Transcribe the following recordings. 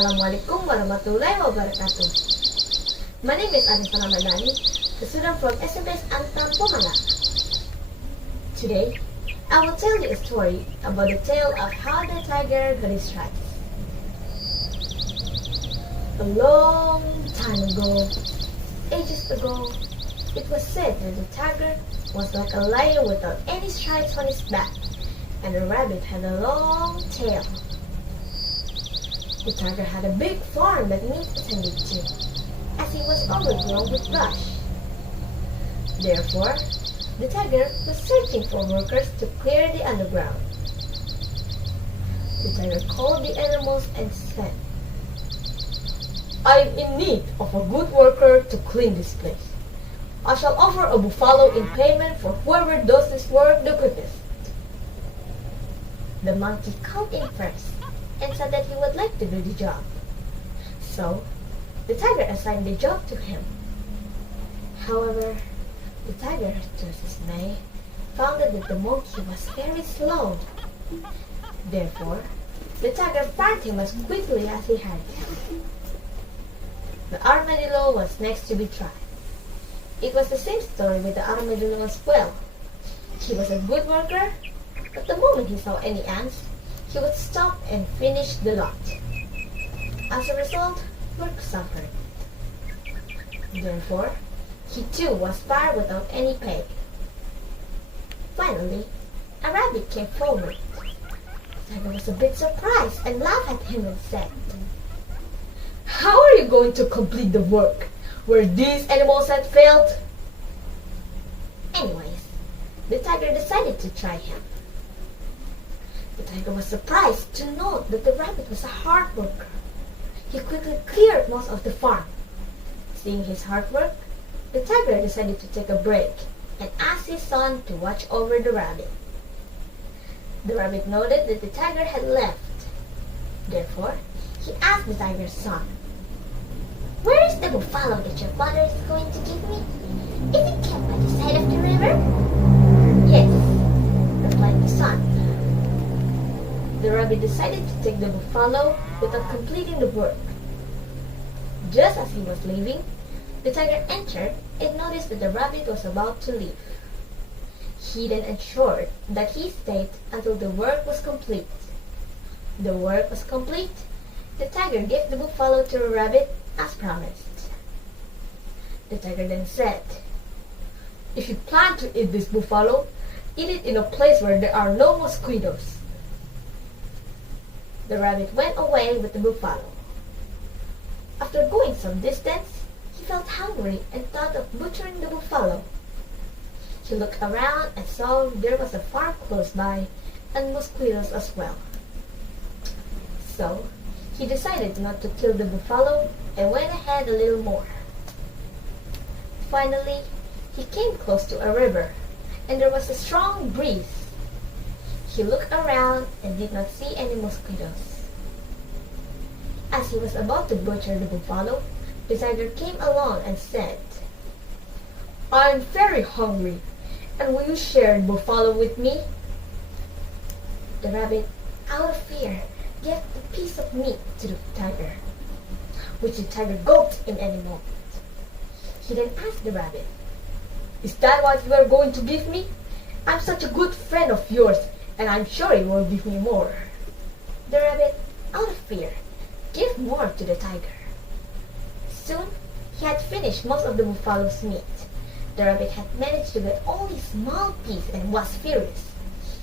Assalamualaikum warahmatullahi wabarakatuh. My name is Annisa Ramadhani, a student from SMPS ANTAM POMALAA. Today, I will tell you a story about the tale of how the tiger got his stripes. A long time ago, ages ago, it was said that the tiger was like a lion without any stripes on his back, and the rabbit had a long tail. The tiger had a big farm that needed attended to, as it was overgrown with brush. Therefore, the tiger was searching for workers to clear the underground. The tiger called the animals and said, "I am in need of a good worker to clean this place. I shall offer a buffalo in payment for whoever does this work the quickest." The monkey called in first and said that he would like to do the job. So, the tiger assigned the job to him. However, the tiger, to his dismay, found that the monkey was very slow. Therefore, the tiger fired him as quickly as he had him. The armadillo was next to be tried. It was the same story with the armadillo as well. He was a good worker, but the moment he saw any ants, he would stop and finish the lot. As a result, work suffered. Therefore, he too was fired without any pay. Finally, a rabbit came forward. The tiger was a bit surprised and laughed at him and said, "How are you going to complete the work where these animals had failed?" Anyways, the tiger decided to try him. The tiger was surprised to note that the rabbit was a hard worker. He quickly cleared most of the farm. Seeing his hard work, the tiger decided to take a break and asked his son to watch over the rabbit. The rabbit noted that the tiger had left. Therefore, he asked the tiger's son, "Where is the buffalo that your father is going to give me? Is it kept by the side of the river?" "Yes," replied the son. The rabbit decided to take the buffalo without completing the work. Just as he was leaving, the tiger entered and noticed that the rabbit was about to leave. He then ensured that he stayed until the work was complete. The work was complete. The tiger gave the buffalo to the rabbit as promised. The tiger then said, "If you plan to eat this buffalo, eat it in a place where there are no mosquitoes." The rabbit went away with the buffalo. After going some distance, he felt hungry and thought of butchering the buffalo. He looked around and saw there was a farm close by and mosquitoes as well. So, he decided not to kill the buffalo and went ahead a little more. Finally, he came close to a river, and there was a strong breeze. He looked around and did not see any mosquitoes. As he was about to butcher the buffalo, the tiger came along and said, "I am very hungry, and will you share the buffalo with me?" The rabbit, out of fear, gave a piece of meat to the tiger, which the tiger gulped in any moment. He then asked the rabbit, "Is that what you are going to give me? I'm such a good friend of yours, and I'm sure you will give me more." The rabbit, out of fear, gave more to the tiger. Soon, he had finished most of the buffalo's meat. The rabbit had managed to get only a small piece and was furious.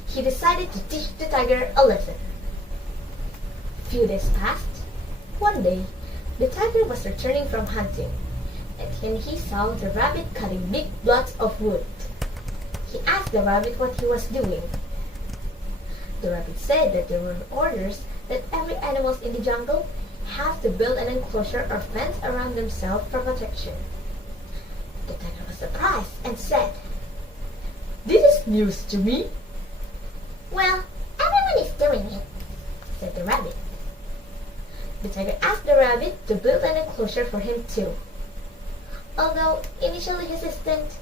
He decided to teach the tiger a lesson. Few days passed. One day, the tiger was returning from hunting, and he saw the rabbit cutting big blocks of wood. He asked the rabbit what he was doing. The rabbit said that there were orders that every animal in the jungle have to build an enclosure or fence around themselves for protection. The tiger was surprised and said, "This is news to me." "Well, everyone is doing it," said the rabbit. The tiger asked the rabbit to build an enclosure for him too. Although initially hesitant,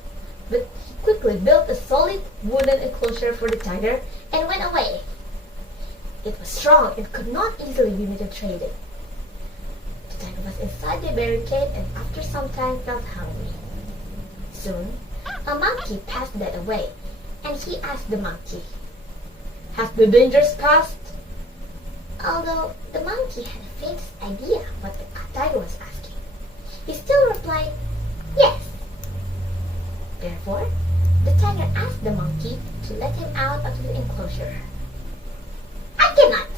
but he quickly built a solid wooden enclosure for the tiger and went away. It was strong and could not easily be penetrated. was inside the barricade and after some time felt hungry. Soon, a monkey passed that way, and he asked the monkey, "Has the dangers passed?" Although the monkey had the faintest idea what the tiger was asking, he still replied, "Yes." Therefore, the tiger asked the monkey to let him out of the enclosure. "I cannot,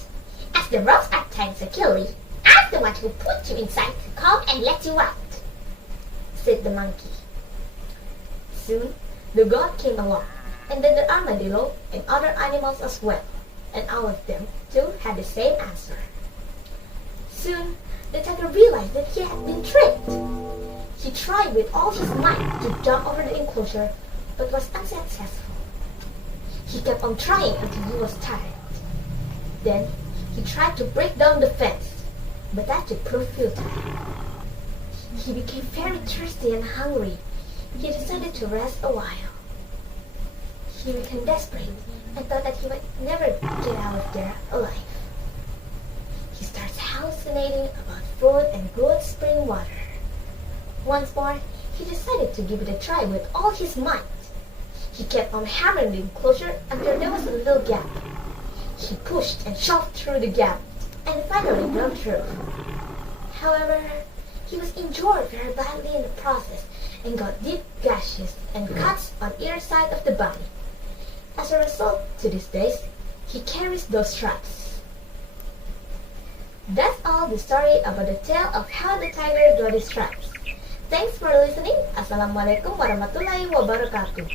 as the ropes are tied securely. Ask the one who put you inside to come and let you out," said the monkey. Soon, the goat came along, and then the armadillo and other animals as well, and all of them too had the same answer. Soon, the tiger realized that he had been tricked. He tried with all his might to jump over the enclosure, but was unsuccessful. He kept on trying until he was tired. Then, he tried to break down the fence, but that too proved futile. He became very thirsty and hungry. He decided to rest a while. He became desperate and thought that he would never get out of there alive. He starts hallucinating about food and good spring water. Once more, he decided to give it a try with all his might. He kept on hammering the enclosure until there was a little gap. He pushed and shoved through the gap and finally broke through. However, he was injured very badly in the process and got deep gashes and cuts on either side of the body. As a result, to these days, he carries those straps. That's all the story about the tale of how the tiger got his stripes. Thanks for listening. Assalamualaikum warahmatullahi wabarakatuh.